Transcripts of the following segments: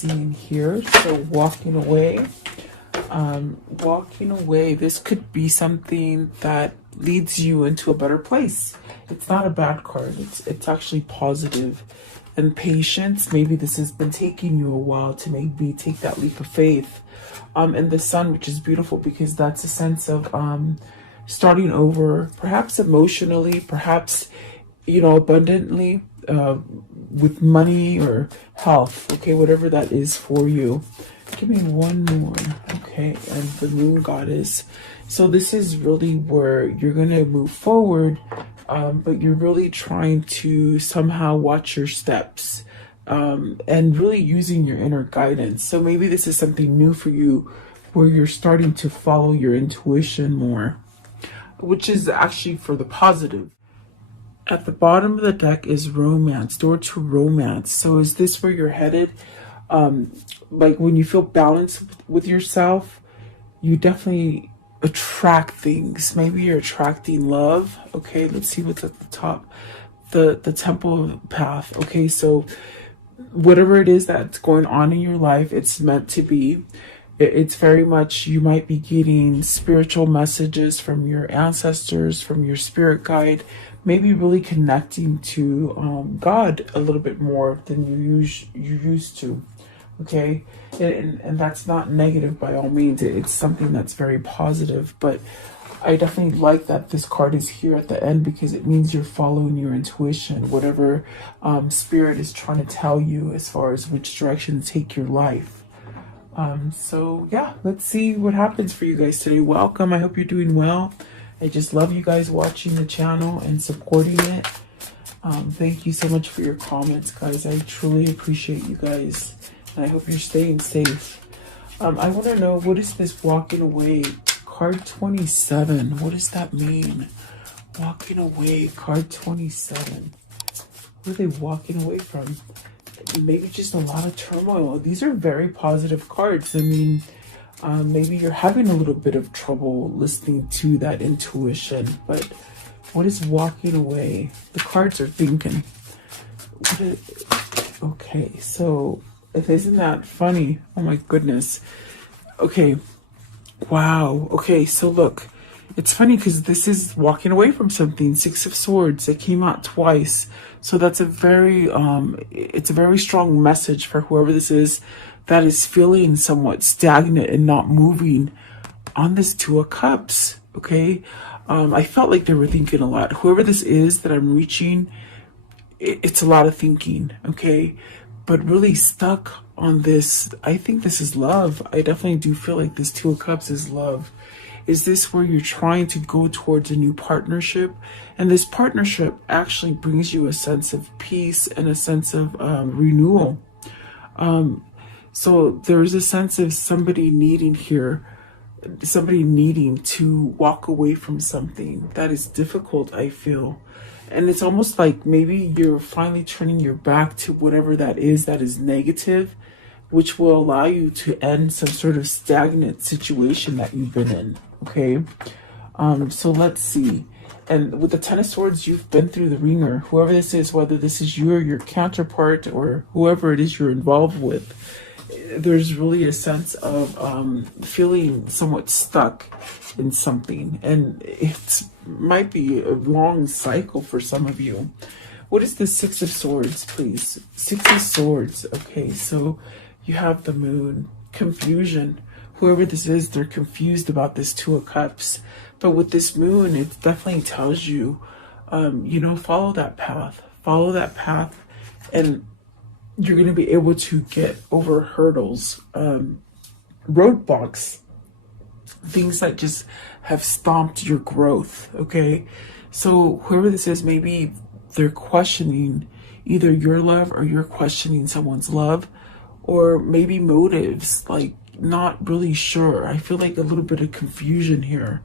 seeing here. So walking away. Walking away. This could be something that leads you into a better place. It's not a bad card. It's actually positive. And patience. Maybe this has been taking you a while to maybe take that leap of faith. And the sun, which is beautiful because that's a sense of starting over, perhaps emotionally, perhaps, you know, abundantly, with money or health. Okay, whatever that is for you. Give me one more. Okay, and the moon goddess. So this is really where you're going to move forward, but you're really trying to somehow watch your steps, and really using your inner guidance. So maybe this is something new for you where you're starting to follow your intuition more, which is actually for the positive. At the bottom of the deck is romance, door to romance. So is this where you're headed? Like when you feel balanced with yourself, you definitely attract things. Maybe you're attracting love. Okay, let's see what's at the top. The temple path. Okay, so whatever it is that's going on in your life, it's meant to be. It's very much, you might be getting spiritual messages from your ancestors, from your spirit guide, maybe really connecting to God a little bit more than you used to. Okay, and that's not negative by all means. It's something that's very positive, but I definitely like that this card is here at the end because it means you're following your intuition, whatever spirit is trying to tell you as far as which direction to take your life. So yeah, let's see what happens for you guys today. Welcome. I hope you're doing well. I just love you guys watching the channel and supporting it. Thank you so much for your comments, guys. I truly appreciate you guys. And I hope you're staying safe. I want to know, what is this walking away? Card 27. What does that mean? Walking away. Card 27. What are they walking away from? Maybe just a lot of turmoil. These are very positive cards. I mean, maybe you're having a little bit of trouble listening to that intuition. But what is walking away? The cards are thinking. Okay, so isn't that funny? Oh my goodness. Okay. Wow. Okay, so look. It's funny because this is walking away from something. 6 of Swords. It came out twice. So that's a very, it's a very strong message for whoever this is that is feeling somewhat stagnant and not moving on this 2 of Cups. Okay. I felt like they were thinking a lot. Whoever this is that I'm reaching, it's a lot of thinking. Okay. But really stuck on this. I think this is love. I definitely do feel like this 2 of Cups is love. Is this where you're trying to go towards a new partnership? And this partnership actually brings you a sense of peace and a sense of renewal. So there's a sense of somebody needing to walk away from something that is difficult, I feel. And it's almost like maybe you're finally turning your back to whatever that is negative, which will allow you to end some sort of stagnant situation that you've been in. Okay. So let's see. And with the 10 of Swords, you've been through the ringer. Whoever this is, whether this is you or your counterpart or whoever it is you're involved with, there's really a sense of feeling somewhat stuck in something. And it might be a long cycle for some of you. What is the 6 of Swords, please? 6 of Swords. Okay, so you have the moon. Confusion. Whoever this is, they're confused about this 2 of Cups. But with this moon, it definitely tells you, follow that path. Follow that path. And you're going to be able to get over hurdles, roadblocks, things that just have stomped your growth. Okay. So whoever this is, maybe they're questioning either your love or you're questioning someone's love, or maybe motives, like not really sure. I feel like a little bit of confusion here.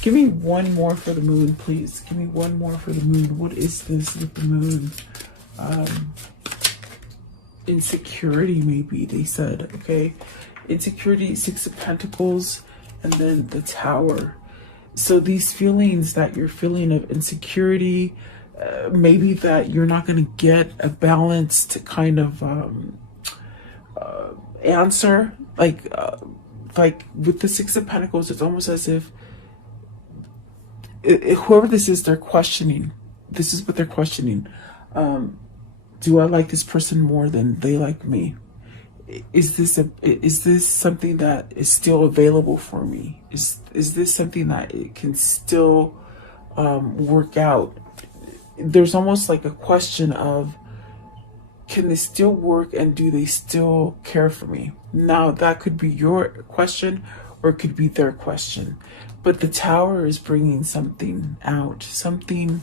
Give me one more for the moon, please. Give me one more for the moon. What is this with the moon? Insecurity, maybe, they said. Okay. Insecurity, 6 of Pentacles, and then the Tower. So these feelings that you're feeling of insecurity, maybe that you're not going to get a balanced kind of answer. Like with the Six of Pentacles, it's almost as if whoever this is, they're questioning. This is what they're questioning. Do I like this person more than they like me? Is this something that is still available for me? Is this something that it can still work out? There's almost like a question of, can they still work, and do they still care for me? Now, that could be your question, or it could be their question. But the Tower is bringing something out. Something,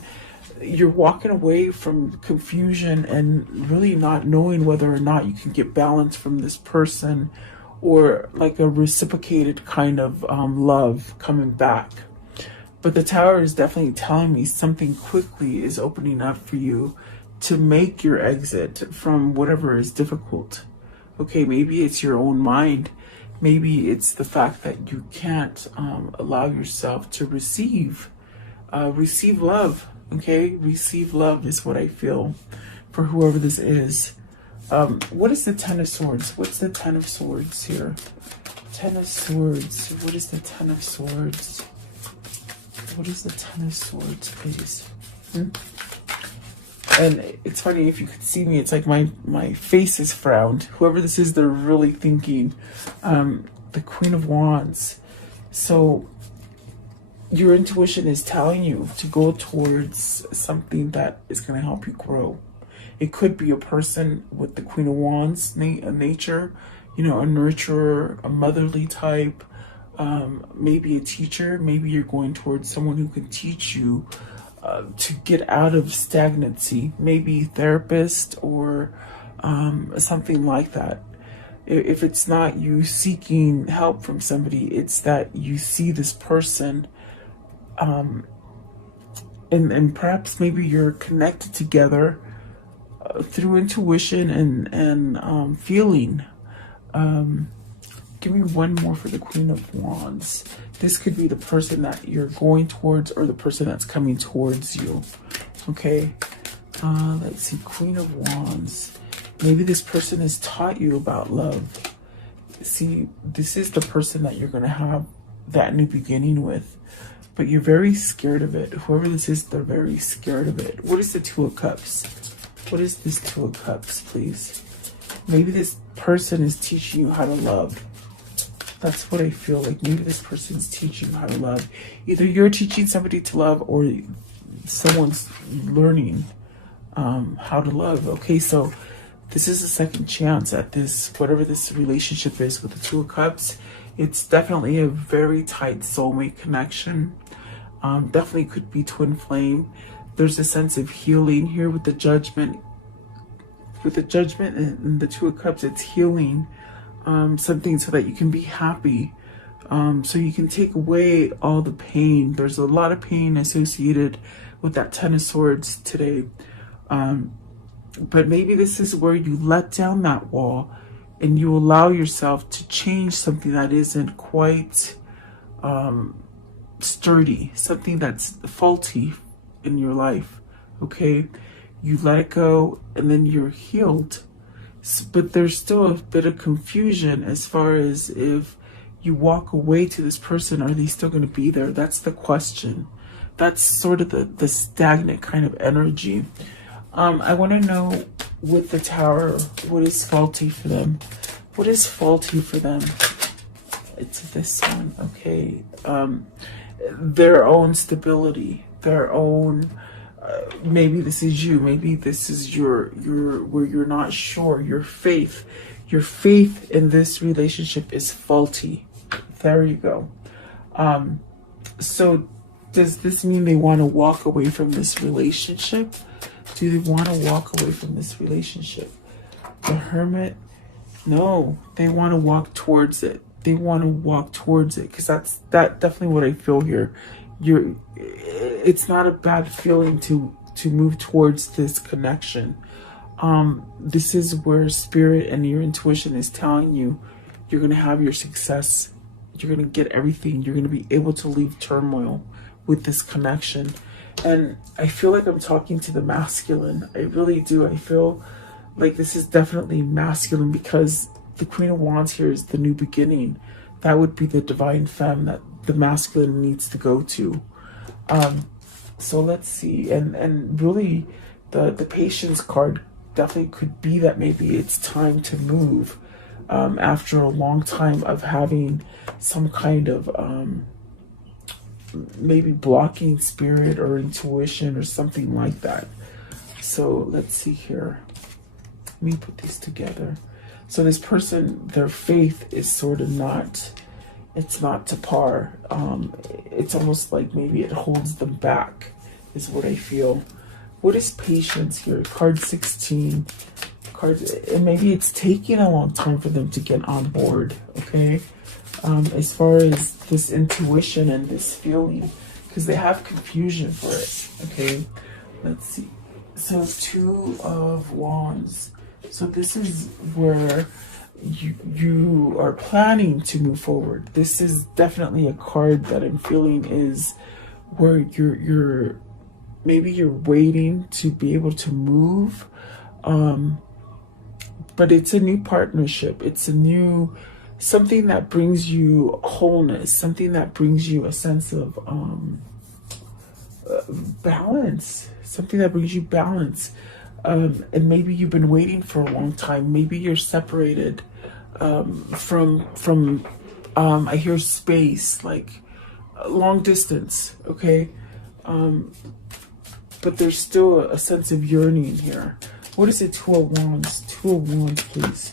you're walking away from confusion and really not knowing whether or not you can get balance from this person, or like a reciprocated kind of love coming back. But the Tower is definitely telling me something quickly is opening up for you to make your exit from whatever is difficult. Okay, maybe it's your own mind. Maybe it's the fact that you can't allow yourself to receive love. Okay, receive love is what I feel for whoever this is. What is the Ten of Swords? What's the Ten of Swords here? Ten of Swords. What is the Ten of Swords? What is the Ten of Swords, please? And it's funny, if you could see me, it's like my face is frowned. Whoever this is, they're really thinking. The Queen of Wands. So your intuition is telling you to go towards something that is going to help you grow. It could be a person with the Queen of Wands nature, you know, a nurturer, a motherly type, maybe a teacher. Maybe you're going towards someone who can teach you to get out of stagnancy, maybe therapist or something like that. If it's not you seeking help from somebody, it's that you see this person and perhaps maybe you're connected together through intuition and feeling. Give me one more for the Queen of Wands. This could be the person that you're going towards, or the person that's coming towards you. Okay, let's see, Queen of Wands. Maybe this person has taught you about love. See, this is the person that you're going to have that new beginning with, but you're very scared of it. Whoever this is, they're very scared of it. What is the Two of Cups? What is this Two of Cups, please? Maybe this person is teaching you how to love. That's what I feel like. Maybe this person's teaching you how to love. Either you're teaching somebody to love, or someone's learning how to love. Okay, so this is a second chance at this, whatever this relationship is with the Two of Cups. It's definitely a very tight soulmate connection. Definitely could be twin flame. There's a sense of healing here with the Judgment. With the Judgment and the Two of Cups, it's healing something so that you can be happy. So you can take away all the pain. There's a lot of pain associated with that Ten of Swords today. But maybe this is where you let down that wall and you allow yourself to change something that isn't quite sturdy, something that's faulty in your life. Okay, you let it go and then you're healed. But there's still a bit of confusion as far as, if you walk away to this person, are they still going to be there? That's the question. That's sort of the stagnant kind of energy. I want to know, with the Tower, what is faulty for them? What is faulty for them? It's this one, okay. Their own stability, their own, maybe this is you, maybe this is your where you're not sure, your faith in this relationship is faulty. There you go. So does this mean they want to walk away from this relationship? Do they want to walk away from this relationship? The Hermit, no, they want to walk towards it. They want to walk towards it, because that's definitely what I feel here. It's not a bad feeling to move towards this connection. This is where spirit and your intuition is telling you you're going to have your success. You're going to get everything. You're going to be able to leave turmoil with this connection. And I feel like I'm talking to the masculine. I really do. I feel like this is definitely masculine, because the Queen of Wands here is the new beginning. That would be the divine femme that the masculine needs to go to. So let's see. And really, the patience card definitely could be that maybe it's time to move after a long time of having some kind of maybe blocking spirit or intuition or something like that. So let's see here. Let me put these together. So this person, their faith is sort of not, it's not to par. It's almost like maybe it holds them back, is what I feel. What is patience here? Card 16. And maybe it's taking a long time for them to get on board, okay? As far as this intuition and this feeling, because they have confusion for it, okay? Let's see. So 2 of Wands. So this is where you are planning to move forward. This is definitely a card that I'm feeling is where you're maybe you're waiting to be able to move, but it's a new partnership. It's a new something that brings you wholeness, something that brings you a sense of balance, something that brings you balance. And maybe you've been waiting for a long time. Maybe you're separated from I hear space, like long distance, okay? But there's still a sense of yearning here. What is it? 2 of Wands. 2 of Wands, please.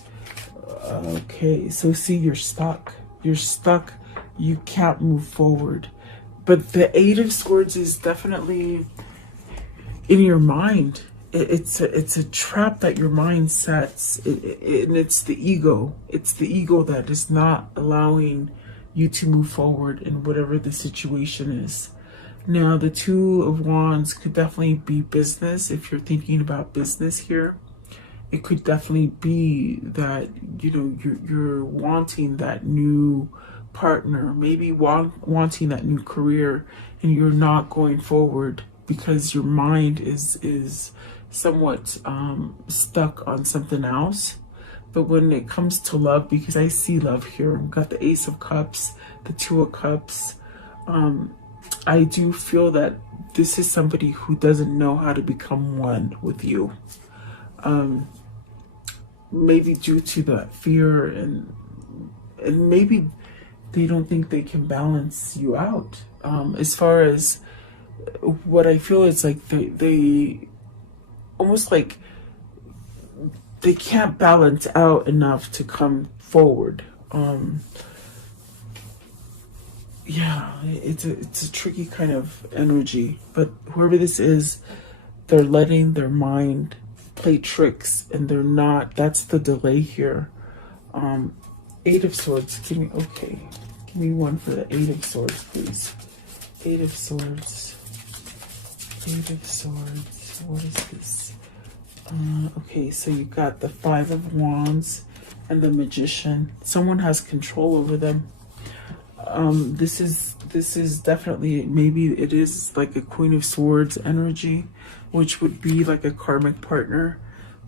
Okay, so see, you're stuck. You're stuck. You can't move forward. But the 8 of Swords is definitely in your mind. It's a trap that your mind sets, and it's the ego. It's the ego that is not allowing you to move forward in whatever the situation is. Now, the 2 of Wands could definitely be business. If you're thinking about business here, it could definitely be that, you know, you're wanting that new partner, maybe wanting that new career, and you're not going forward because your mind is somewhat stuck on something else. But when it comes to love, because I see love here, we've got the Ace of Cups, the 2 of Cups, I do feel that this is somebody who doesn't know how to become one with you. Maybe due to that fear, and maybe they don't think they can balance you out. As far as what I feel is like they almost like they can't balance out enough to come forward. Yeah, it's a tricky kind of energy, but whoever this is, they're letting their mind play tricks, and they're not. That's the delay here. 8 of Swords. Give me one for the 8 of Swords, please. 8 of Swords. 8 of Swords. What is this? Okay, so you got the 5 of Wands and the Magician. Someone has control over them. This is definitely, maybe it is like a Queen of Swords energy, which would be like a karmic partner,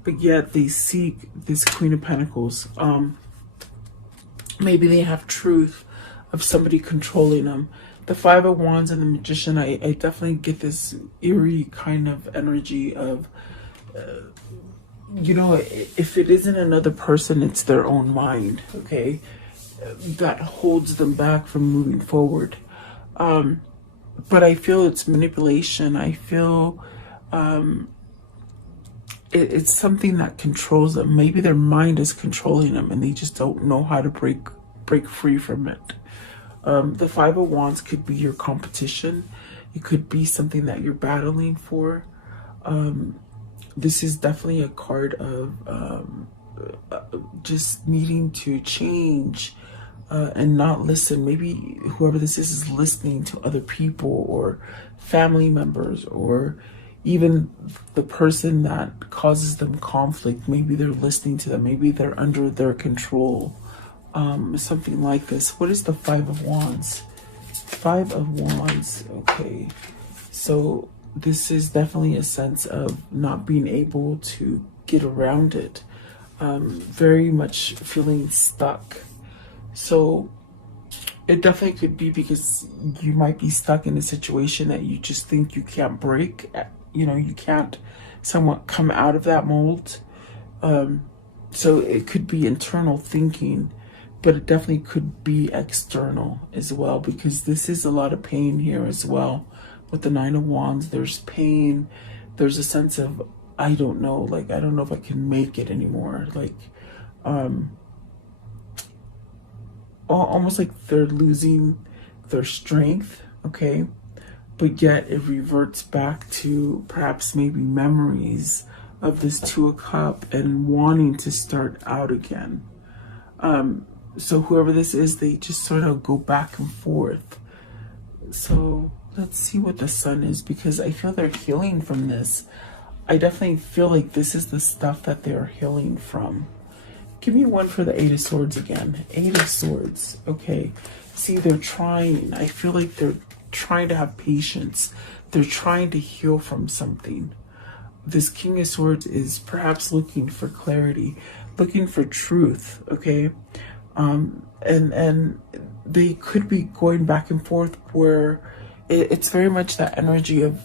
but yet they seek this Queen of Pentacles. Maybe they have truth of somebody controlling them. The 5 of Wands and the Magician, I definitely get this eerie kind of energy of, you know, if it isn't another person, it's their own mind, okay? That holds them back from moving forward. But I feel it's manipulation. I feel it's something that controls them. Maybe their mind is controlling them and they just don't know how to break free from it. The 5 of Wands could be your competition. It could be something that you're battling for. This is definitely a card of just needing to change and not listen. Maybe whoever this is listening to other people or family members, or even the person that causes them conflict. Maybe they're listening to them. Maybe they're under their control. Something like this. What is the 5 of Wands? 5 of Wands. Okay. So this is definitely a sense of not being able to get around it. very much feeling stuck. So it definitely could be because you might be stuck in a situation that you just think you can't break. You know, you can't somewhat come out of that mold. So it could be internal thinking, but it definitely could be external as well, because this is a lot of pain here as well. With the Nine of Wands, there's pain. There's a sense of, I don't know, like, I don't know if I can make it anymore. Like, almost like they're losing their strength, okay? But yet it reverts back to perhaps maybe memories of this Two of Cups and wanting to start out again. So whoever this is, they just sort of go back and forth. So let's see what the Sun is, because I feel they're healing from this. I definitely feel like this is the stuff that they're healing from. Give me one for the Eight of Swords again. Eight of Swords. Okay. See, they're trying. I feel like they're trying to have patience. They're trying to heal from something. This King of Swords is perhaps looking for clarity, looking for truth, okay? And they could be going back and forth where it's very much that energy of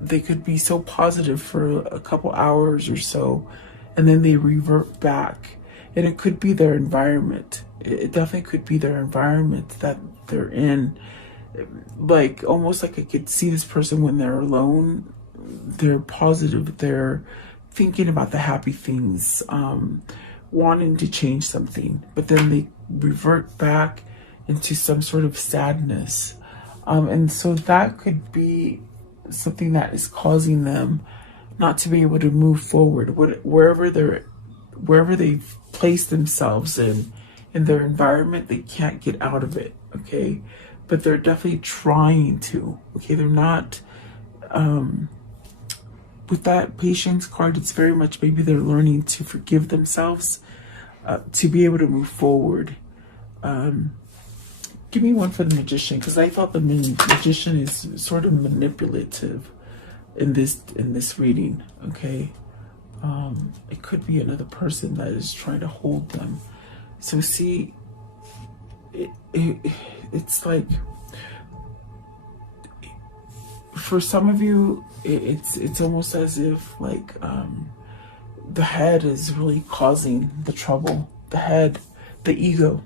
they could be so positive for a couple hours or so, and then they revert back. And it could be their environment. It definitely could be their environment that they're in. Like, almost like I could see this person when they're alone. They're positive. They're thinking about the happy things, wanting to change something. But then they revert back into some sort of sadness. And so that could be something that is causing them not to be able to move forward. Wherever they've placed themselves in their environment, they can't get out of it, okay? But they're definitely trying to, okay? They're not, with that Patience card, it's very much maybe they're learning to forgive themselves, to be able to move forward. Give me one for the Magician, because I thought the Magician is sort of manipulative in this reading, okay? It could be another person that is trying to hold them. So see, it's like, for some of you, it's almost as if like the head is really causing the trouble. The head, the ego.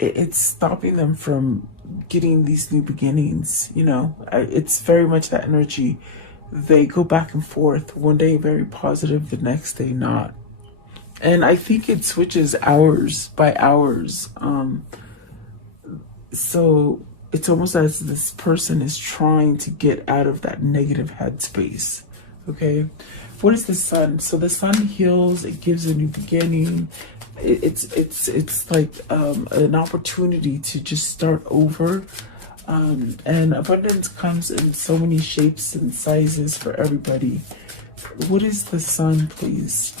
It's stopping them from getting these new beginnings, you know. It's very much that energy. They go back and forth. One day very positive, the next day not. And I think it switches hours by hours. So it's almost as this person is trying to get out of that negative headspace. Okay, what is the Sun? So the Sun heals. It gives a new beginning. It's like an opportunity to just start over. And abundance comes in so many shapes and sizes for everybody. What is the Sun, please?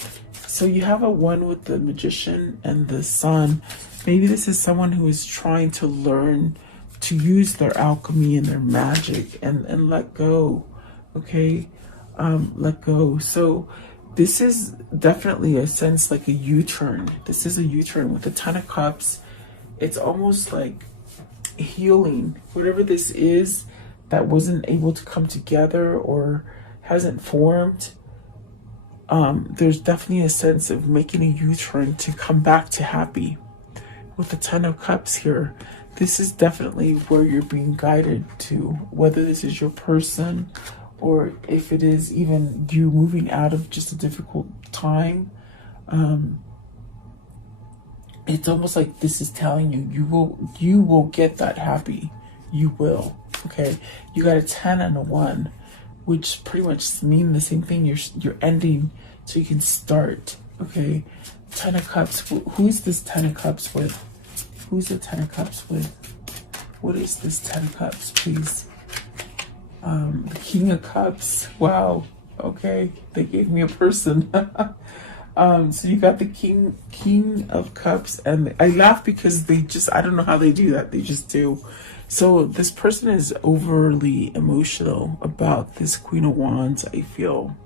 So you have a one with the Magician and the Sun. Maybe this is someone who is trying to learn to use their alchemy and their magic and let go, okay? Let go. So this is definitely a sense like a U-turn. This is a U-turn with the Ten of Cups. It's almost like healing. Whatever this is that wasn't able to come together or hasn't formed, there's definitely a sense of making a U-turn to come back to happy. With the Ten of Cups here, this is definitely where you're being guided to, whether this is your person or if it is even you moving out of just a difficult time. It's almost like this is telling you, you will get that happy. You will, okay? You got a 10 and a 1, which pretty much mean the same thing. You're ending so you can start, okay? Ten of Cups. Who is this Ten of Cups with? Who's the Ten of Cups with? What is this Ten of Cups, please? The King of Cups. Wow. Okay, they gave me a person. So you got the King of Cups, and I laugh because they just, I don't know how they do that. They just do. So this person is overly emotional about this Queen of Wands, I feel.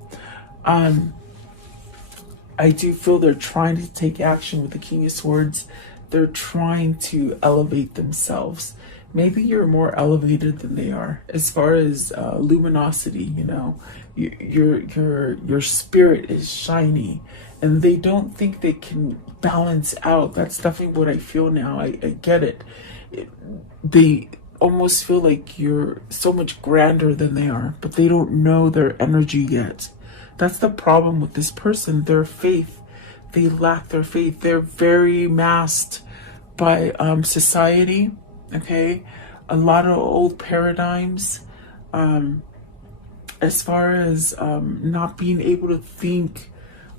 I do feel they're trying to take action with the King of Swords. They're trying to elevate themselves. Maybe you're more elevated than they are as far as luminosity. You know, your spirit is shiny, and they don't think they can balance out. That's definitely what I feel now. I get it. They almost feel like you're so much grander than they are, but they don't know their energy yet. That's the problem with this person. Their faith, they lack their faith. They're very masked by society, okay? A lot of old paradigms, as far as not being able to think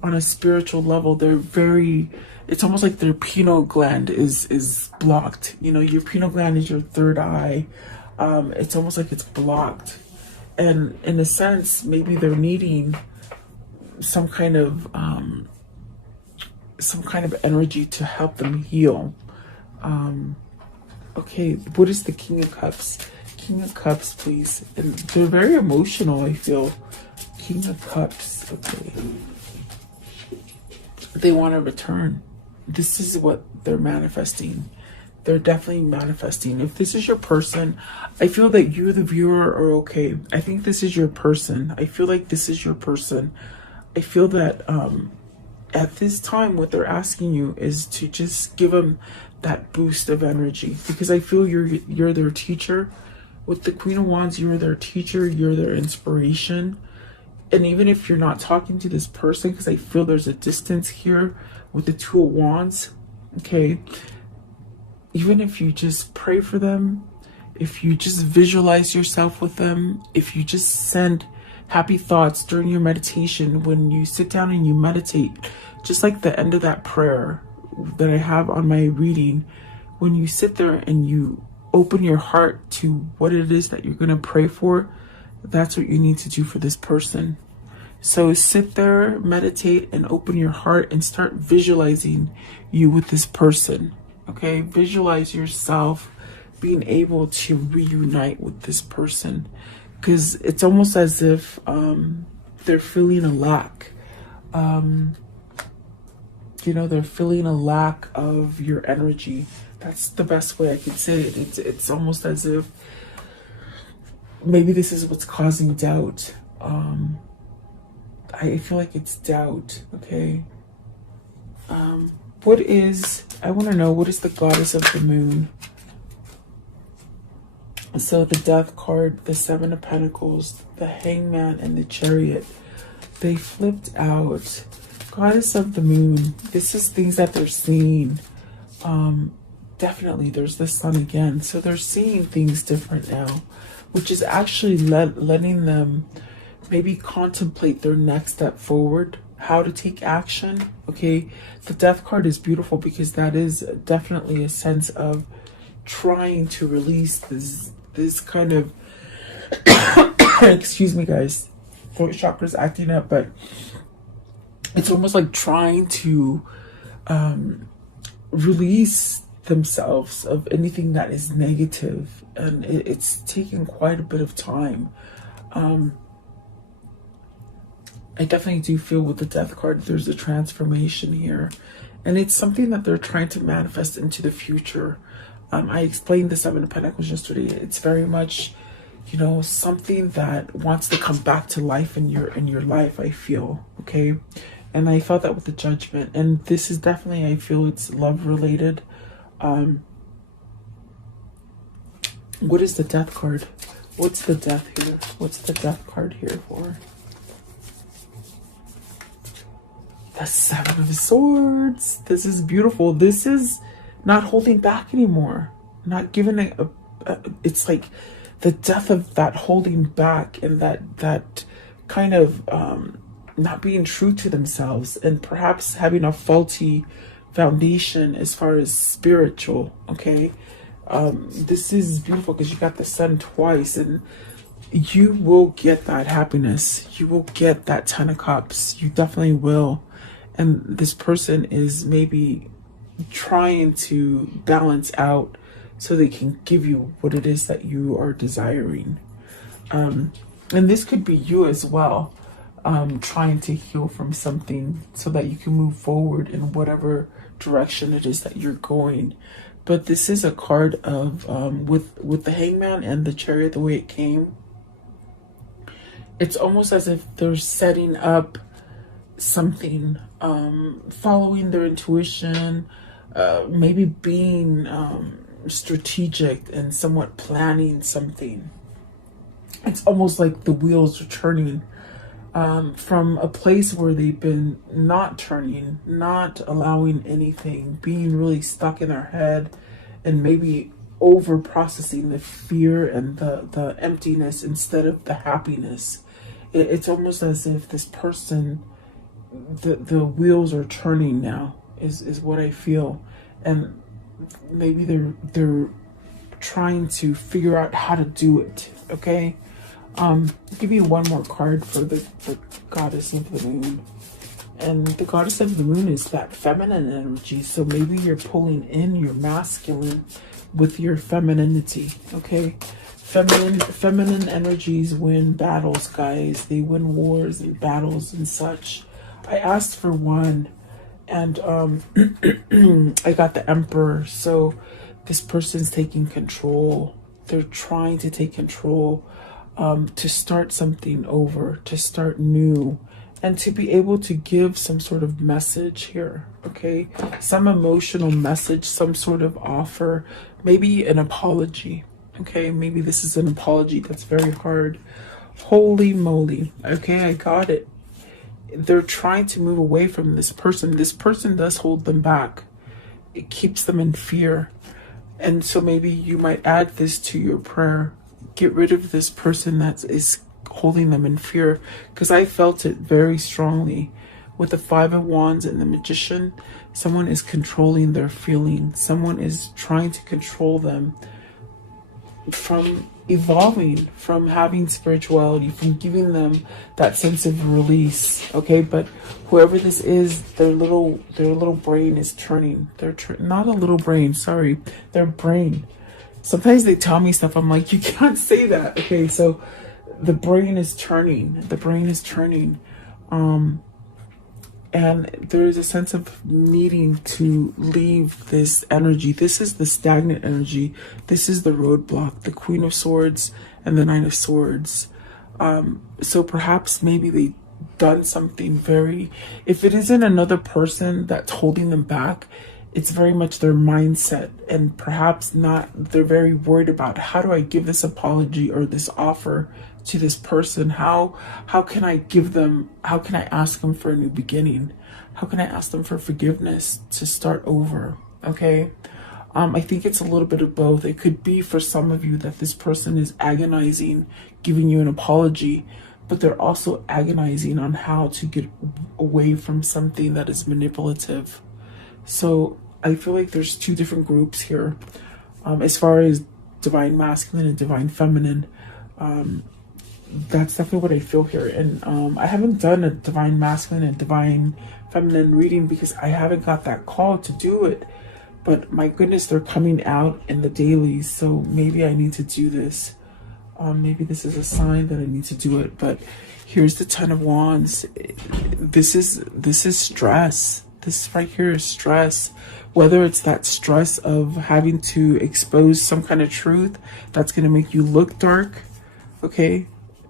on a spiritual level. They're very, it's almost like their pineal gland is blocked. You know, your pineal gland is your third eye. It's almost like it's blocked. And in a sense, maybe they're needing some kind of energy to help them heal. Okay, what is the King of Cups? King of Cups, please. And they're very emotional, I feel. King of Cups, okay. They want to return. This is what they're manifesting. They're definitely manifesting. If this is your person, I feel that you, the viewer, are okay. I think this is your person. I feel like this is your person. I feel that at this time, what they're asking you is to just give them that boost of energy, because I feel you're their teacher. With the Queen of Wands, you're their teacher, you're their inspiration. And even if you're not talking to this person, because I feel there's a distance here with the Two of Wands, okay, even if you just pray for them, if you just visualize yourself with them, if you just send happy thoughts during your meditation, when you sit down and you meditate, just like the end of that prayer that I have on my reading, when you sit there and you open your heart to what it is that you're going to pray for, that's what you need to do for this person. So sit there, meditate, and open your heart and start visualizing you with this person. Okay, visualize yourself being able to reunite with this person, because it's almost as if they're feeling a lack. You know, they're feeling a lack of your energy. That's the best way I could say it. It's almost as if maybe this is what's causing doubt. I feel like it's doubt, okay? I want to know, what is the Goddess of the Moon? So the Death card, the Seven of Pentacles, the Hangman, and the Chariot, they flipped out. Goddess of the Moon, this is things that they're seeing. Definitely, there's the Sun again. So they're seeing things different now, which is actually letting them maybe contemplate their next step forward, how to take action. Okay, the Death card is beautiful because that is definitely a sense of trying to release this kind of excuse me guys, throat chakra's acting up, but it's almost like trying to release themselves of anything that is negative, and it's taken quite a bit of time. I definitely do feel with the Death card there's a transformation here, and it's something that they're trying to manifest into the future. I explained the Seven of Pentacles yesterday. It's very much, you know, something that wants to come back to life in your life, I feel, okay? And I felt that with the Judgment, and this is definitely, I feel it's love related. What is the Death card? What's the Death here? What's the Death card here for? The Seven of Swords. This is beautiful. This is not holding back anymore. Not giving it's like the death of that holding back, and that kind of not being true to themselves, and perhaps having a faulty foundation as far as spiritual, okay? This is beautiful because you got the Sun twice, and you will get that happiness. You will get that Ten of Cups. You definitely will. And this person is maybe trying to balance out so they can give you what it is that you are desiring. And this could be you as well. trying to heal from something so that you can move forward in whatever direction it is that you're going. But this is a card of with the Hangman and the Chariot, the way it came. It's almost as if they're setting up something, following their intuition, maybe being strategic and somewhat planning something. It's almost like the wheels are turning from a place where they've been not turning, not allowing anything, being really stuck in their head, and maybe over processing the fear and the emptiness instead of the happiness. It's almost as if this person, the wheels are turning now, is what I feel. And maybe they're trying to figure out how to do it. Okay. I'll give you one more card for the goddess of the moon. And the goddess of the moon is that feminine energy. So maybe you're pulling in your masculine with your femininity. Okay. Feminine energies win battles, guys. They win wars and battles and such. I asked for one, and I got the Emperor. So this person's taking control. They're trying to take control, to start something over, to start new, and to be able to give some sort of message here. Okay, some emotional message, some sort of offer, maybe an apology. Okay, maybe this is an apology that's very hard. Holy moly. Okay, I got it. They're trying to move away from this person. This person does hold them back. It keeps them in fear. And so maybe you might add this to your prayer. Get rid of this person that is holding them in fear. Because I felt it very strongly. With the Five of Wands and the Magician, someone is controlling their feelings. Someone is trying to control them from evolving, from having spirituality, from giving them that sense of release. Okay, but whoever this is, their little brain is turning. Not a little brain, sorry, their brain. Sometimes they tell me stuff, I'm like, you can't say that. Okay, so the brain is turning. The brain is turning. And there is a sense of needing to leave this energy. This is the stagnant energy. This is the roadblock, the Queen of Swords and the Knight of Swords. So perhaps maybe they've done something very... If it isn't another person that's holding them back, it's very much their mindset. And perhaps not, they're very worried about, how do I give this apology or this offer to this person? How can I give them, how can I ask them for a new beginning? How can I ask them for forgiveness to start over? Okay. I think it's a little bit of both. It could be for some of you that this person is agonizing, giving you an apology, but they're also agonizing on how to get away from something that is manipulative. So I feel like there's two different groups here. As far as divine masculine and divine feminine, that's definitely what I feel here. And I haven't done a divine masculine and divine feminine reading because I haven't got that call to do it. But my goodness, they're coming out in the dailies, so maybe I need to do this. Maybe this is a sign that I need to do it. But here's the Ten of Wands. This is stress. This right here is stress. Whether it's that stress of having to expose some kind of truth that's going to make you look dark, okay?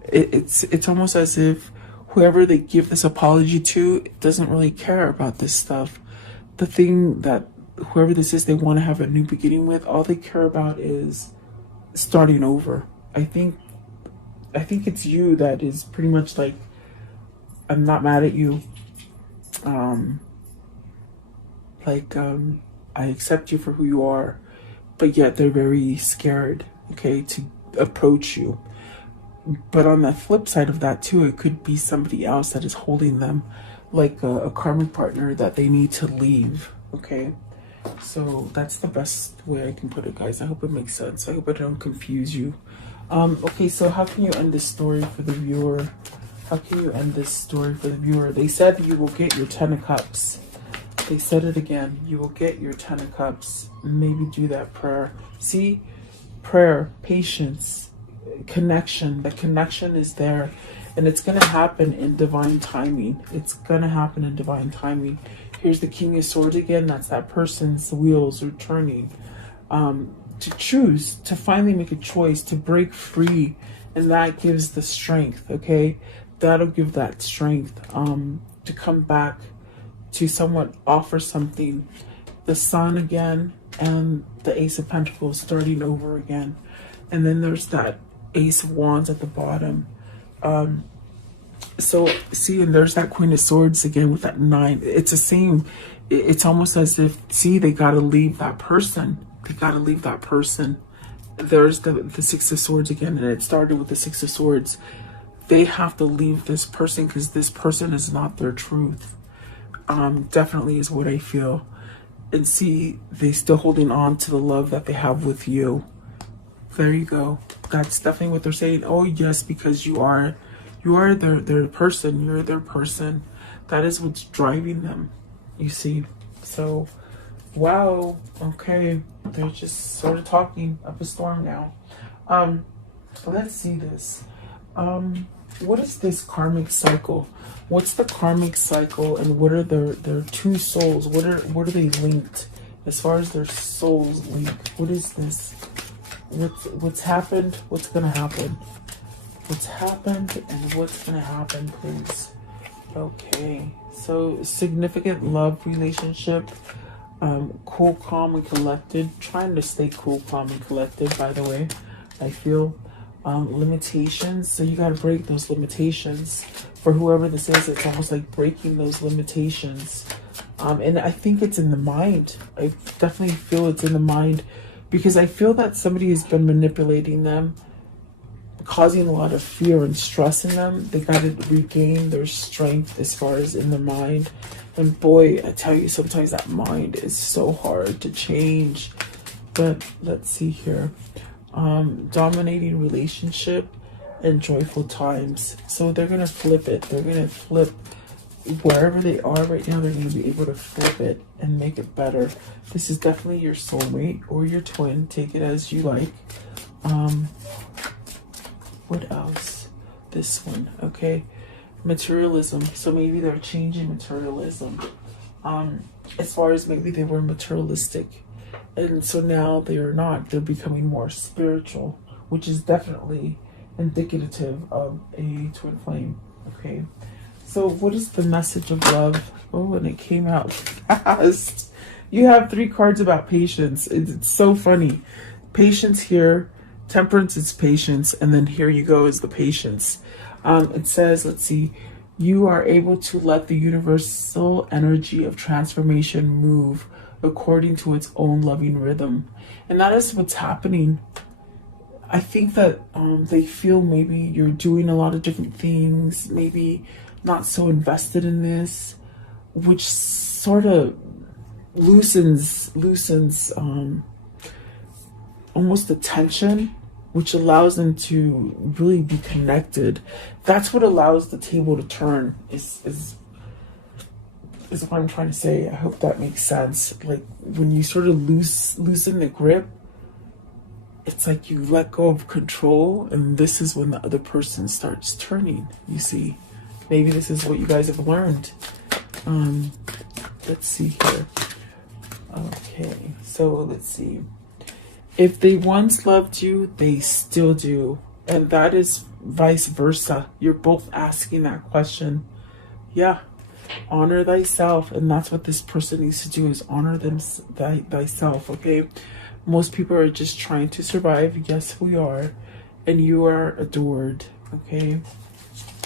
It's almost as if whoever they give this apology to doesn't really care about this stuff. The thing that whoever this is, they want to have a new beginning with, all they care about is starting over. I think it's you that is pretty much like, I'm not mad at you. I accept you for who you are, but yet they're very scared, okay, to approach you. But on the flip side of that too, it could be somebody else that is holding them, like a karmic partner that they need to leave, okay? So that's the best way I can put it, guys. I hope it makes sense. I hope I don't confuse you. Okay, so how can you end this story for the viewer? How can you end this story for the viewer? They said you will get your 10 of Cups. They said it again. You will get your 10 of Cups. Maybe do that prayer. See? Prayer, patience, connection. The connection is there. And it's going to happen in divine timing. It's going to happen in divine timing. Here's the King of Swords again. That's that person's wheels are turning. To choose, to finally make a choice, to break free. And that gives the strength, okay? That'll give that strength to come back, to somewhat offer something. The Sun again, and the Ace of Pentacles starting over again. And then there's that Ace of Wands at the bottom. So see, and there's that Queen of Swords again with that 9. It's the same. It's almost as if, see, they got to leave that person. They got to leave that person. There's the Six of Swords again, and it started with the Six of Swords. They have to leave this person because this person is not their truth. Definitely is what I feel. And see, they still holding on to the love that they have with you. There you go. That's definitely what they're saying. Oh yes, because you are their person. You're their person. That is what's driving them, you see. So wow, okay, they're just sort of talking up a storm now. Let's see this. What is this karmic cycle? What's the karmic cycle, and what are their two souls? What are they linked as far as their souls linked? What is this? What's happened? What's gonna happen? What's happened and what's gonna happen, please? Okay, so significant love relationship. Cool, calm, and collected. Trying to stay cool, calm, and collected, by the way. I feel limitations. So you got to break those limitations. For whoever this is, it's almost like breaking those limitations. And I think it's in the mind. I definitely feel it's in the mind, because I feel that somebody has been manipulating them, causing a lot of fear and stress in them. They got to regain their strength as far as in the mind. And boy, I tell you, sometimes that mind is so hard to change. But let's see here. Dominating relationship and joyful times. So they're going to flip it. They're going to flip wherever they are right now. They're going to be able to flip it and make it better. This is definitely your soulmate or your twin. Take it as you like. What else? This one. Okay. Materialism. So maybe they're changing materialism. As far as maybe they were materialistic, and so now they are not. They're becoming more spiritual, which is definitely indicative of a twin flame. Okay, so what is the message of love? Oh, and it came out fast. You have 3 cards about patience. It's so funny. Patience here, temperance is patience, and then here you go is the patience. It says, let's see, you are able to let the universal energy of transformation move according to its own loving rhythm. And that is what's happening. I think that they feel maybe you're doing a lot of different things, maybe not so invested in this, which sort of loosens almost the tension, which allows them to really be connected. That's what allows the table to turn, is what I'm trying to say. I hope that makes sense. Like when you sort of loosen the grip, it's like you let go of control, and this is when the other person starts turning, you see. Maybe this is what you guys have learned. Let's see here. Okay, so let's see. If they once loved you, they still do. And that is vice versa. You're both asking that question. Yeah. Honor thyself. And that's what this person needs to do, is honor thyself. Okay. Most people are just trying to survive. Yes, we are. And you are adored. Okay.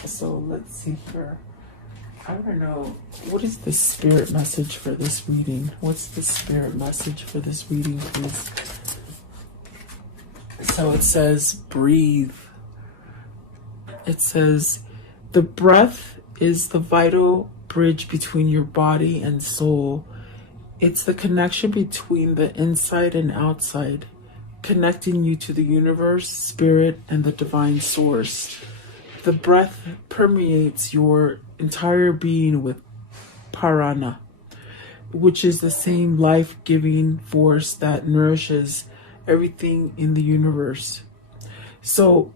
So let's see here. I don't know. What is the spirit message for this reading? What's the spirit message for this reading, please? So it says, breathe. It says, the breath is the vital bridge between your body and soul. It's the connection between the inside and outside, connecting you to the universe, spirit, and the divine source. The breath permeates your entire being with prana, which is the same life-giving force that nourishes everything in the universe. So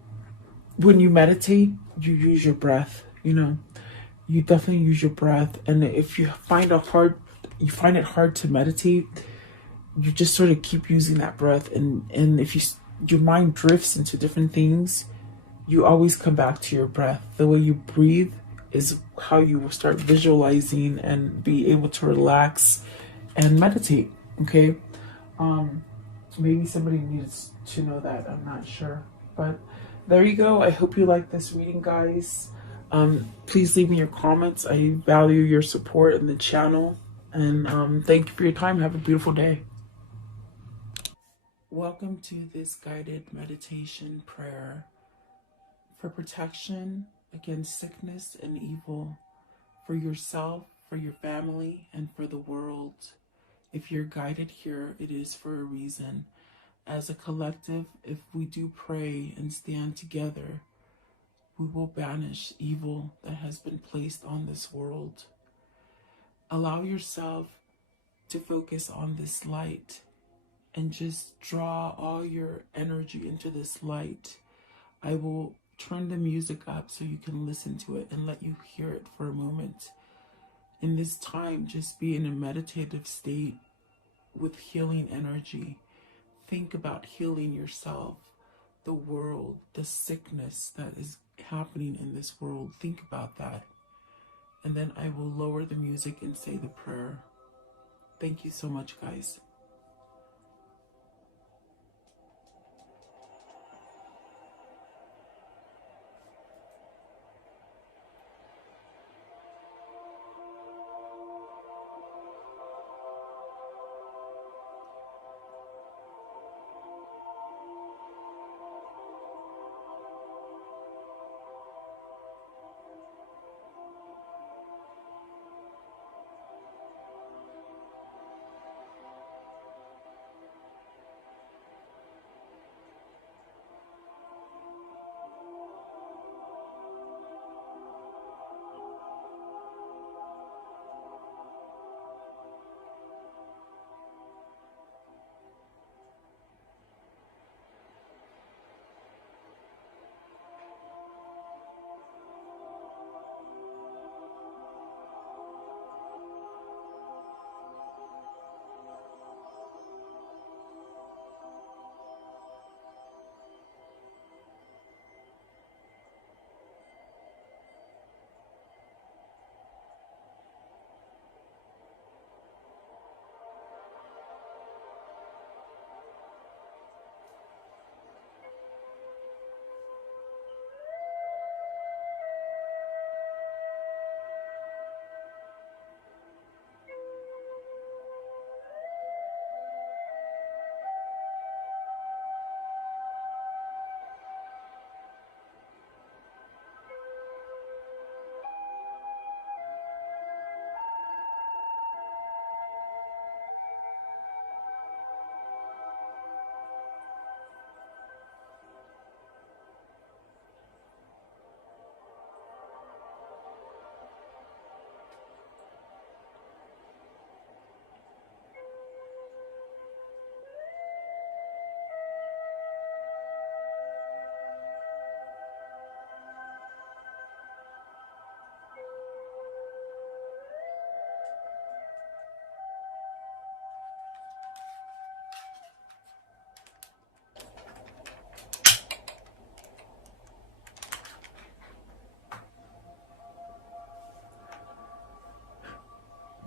when you meditate, you use your breath, you definitely use your breath. And if you find it hard to meditate, you just sort of keep using that breath. And if your mind drifts into different things, you always come back to your breath. The way you breathe is how you will start visualizing and be able to relax and meditate. Okay. Maybe somebody needs to know that. I'm not sure, but there you go. I hope you like this reading, guys. Please leave me your comments. I value your support in the channel, and thank you for your time. Have a beautiful day. Welcome to this guided meditation prayer for protection against sickness and evil, for yourself, for your family, and for the world. If you're guided here, it is for a reason. As a collective, if we do pray and stand together, we will banish evil that has been placed on this world. Allow yourself to focus on this light and just draw all your energy into this light. I will turn the music up so you can listen to it and let you hear it for a moment. In this time, just be in a meditative state with healing energy. Think about healing yourself, the world, the sickness that is happening in this world. Think about that. And then I will lower the music and say the prayer. Thank you so much, guys.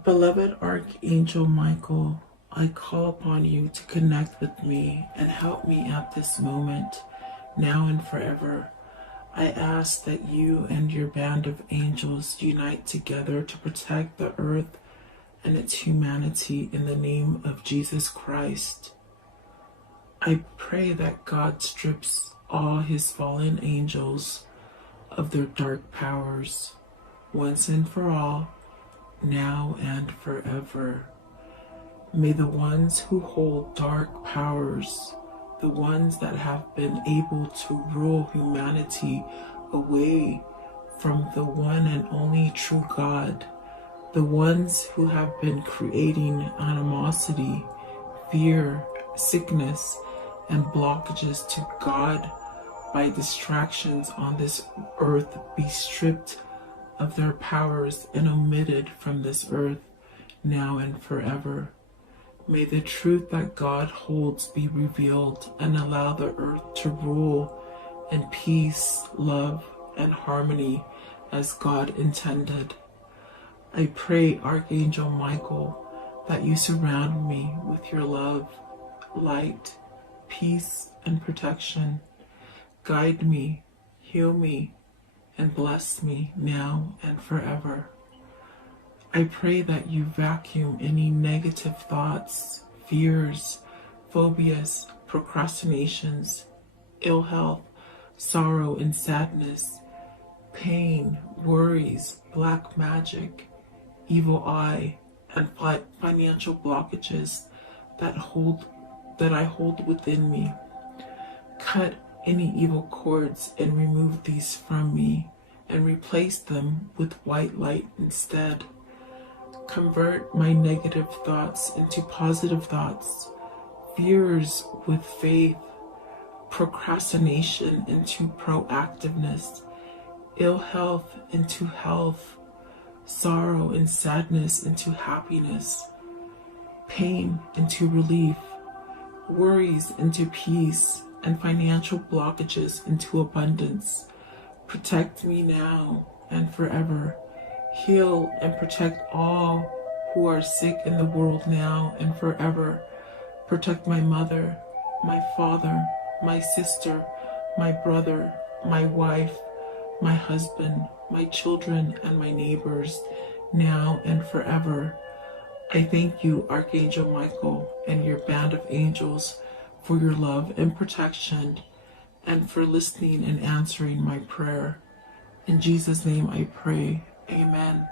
Beloved Archangel Michael, I call upon you to connect with me and help me at this moment, now and forever. I ask that you and your band of angels unite together to protect the earth and its humanity in the name of Jesus Christ. I pray that God strips all his fallen angels of their dark powers, once and for all, now and forever. May the ones who hold dark powers, the ones that have been able to rule humanity away from the one and only true God, the ones who have been creating animosity, fear, sickness, and blockages to God by distractions on this earth be stripped of their powers and omitted from this earth now and forever. May the truth that God holds be revealed and allow the earth to rule in peace, love, and harmony as God intended. I pray, Archangel Michael, that you surround me with your love, light, peace, and protection. Guide me, heal me, and bless me now and forever. I pray that you vacuum any negative thoughts, fears, phobias, procrastinations, ill health, sorrow and sadness, pain, worries, black magic, evil eye, and financial blockages that I hold within me. Cut any evil cords and remove these from me and replace them with white light instead. Convert my negative thoughts into positive thoughts, fears with faith, procrastination into proactiveness, ill health into health, sorrow and sadness into happiness, pain into relief, worries into peace, and financial blockages into abundance. Protect me now and forever. Heal and protect all who are sick in the world now and forever. Protect my mother, my father, my sister, my brother, my wife, my husband, my children, and my neighbors now and forever. I thank you, Archangel Michael, and your band of angels for your love and protection and for listening and answering my prayer. In Jesus' name I pray. Amen.